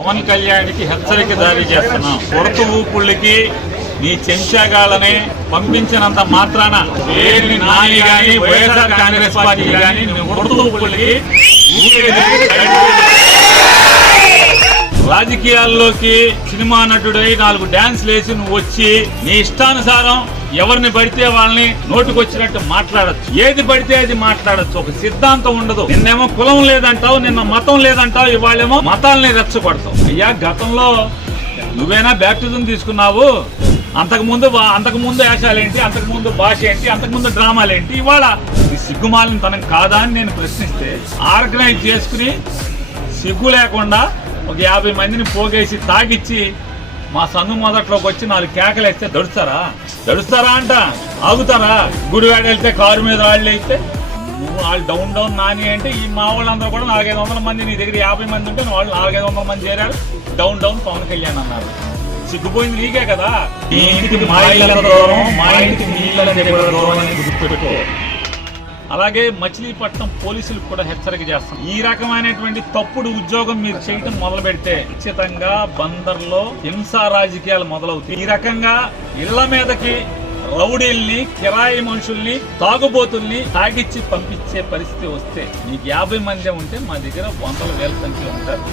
పవన్ కళ్యాణ్కి హెచ్చరిక జారీ చేస్తున్నాం. కొరత ఊపుళ్ళకి నీ చెంచాగాళ్ళని పంపించినంత మాత్రాన పేరుని నాని కానీ వైఎస్ఆర్ కాంగ్రెస్ పార్టీ కానీ కొరత ఊపుళ్ళకి రాజకీయాల్లోకి సినిమా నటుడై నాలుగు డాన్స్ వేసి నువ్వు వచ్చి నీ ఇష్టానుసారం ఎవరిని పడితే వాళ్ళని నోటుకొచ్చినట్టు మాట్లాడచ్చు. ఏది పడితే అది మాట్లాడచ్చు. ఒక సిద్ధాంతం ఉండదు. నిన్నేమో కులం లేదంటావు నిన్న మతం లేదంటావు ఇవాళేమో మతాలని రెచ్చగొడతావు. అయ్యా గతంలో నువ్వేనా బ్యాప్టిజం తీసుకున్నావు? అంతకుముందు వా- అంతకుముందు వేషాలేంటి అంతకుముందు భాష ఏంటి అంతకుముందు డ్రామాలు ఏంటి ఇవాళ ఈ సిగ్గుమాలిన తనం కాదా అని నేను ప్రశ్నిస్తే ఆర్గనైజ్ చేసుకుని సిగ్గు లేకుండా ఒక యాభై మందిని పోగేసి తాగిచ్చి మా సందు మొదట్లోకి వచ్చి నాలుగు కేకలు వేస్తే దడుస్తారా? దడుస్తారా అంట. ఆగుతారా? గుడివాడ వెళ్తే కారు మీద వాళ్ళు అయితే నువ్వు వాళ్ళు డౌన్ డౌన్ నాని అంటే ఈ మా వాళ్ళందరూ కూడా నాలుగైదు వందల మంది నీ దగ్గర యాభై మంది ఉంటే వాళ్ళు నాలుగైదు వందల మంది చేరారు. డౌన్ డౌన్ పవన్ కళ్యాణ్ అన్నారు. సిగ్గుపోయింది నీకే కదా? మా ఇంటికి మా ఇళ్ళ దూరం మా ఇంటికి మీ ఇళ్ళ దూరం అని గుర్తుపెట్టుకో. అలాగే మచిలీపట్నం పోలీసులకు కూడా హెచ్చరిక చేస్తాం ఈ రకమైనటువంటి తప్పుడు ఉద్యోగం మీరు చేయటం మొదలు పెడితే ఖచ్చితంగా బందర్లో హింసా రాజకీయాలు మొదలవుతాయి. ఈ రకంగా ఇళ్ళ మీదకి రౌడీల్ని కిరాయి మనుషుల్ని తాగుబోతుల్ని తాగిచ్చి పంపించే పరిస్థితి వస్తే మీకు యాభై మంది ఉంటే మా దగ్గర వందల వేల సంఖ్యలో ఉంటారు.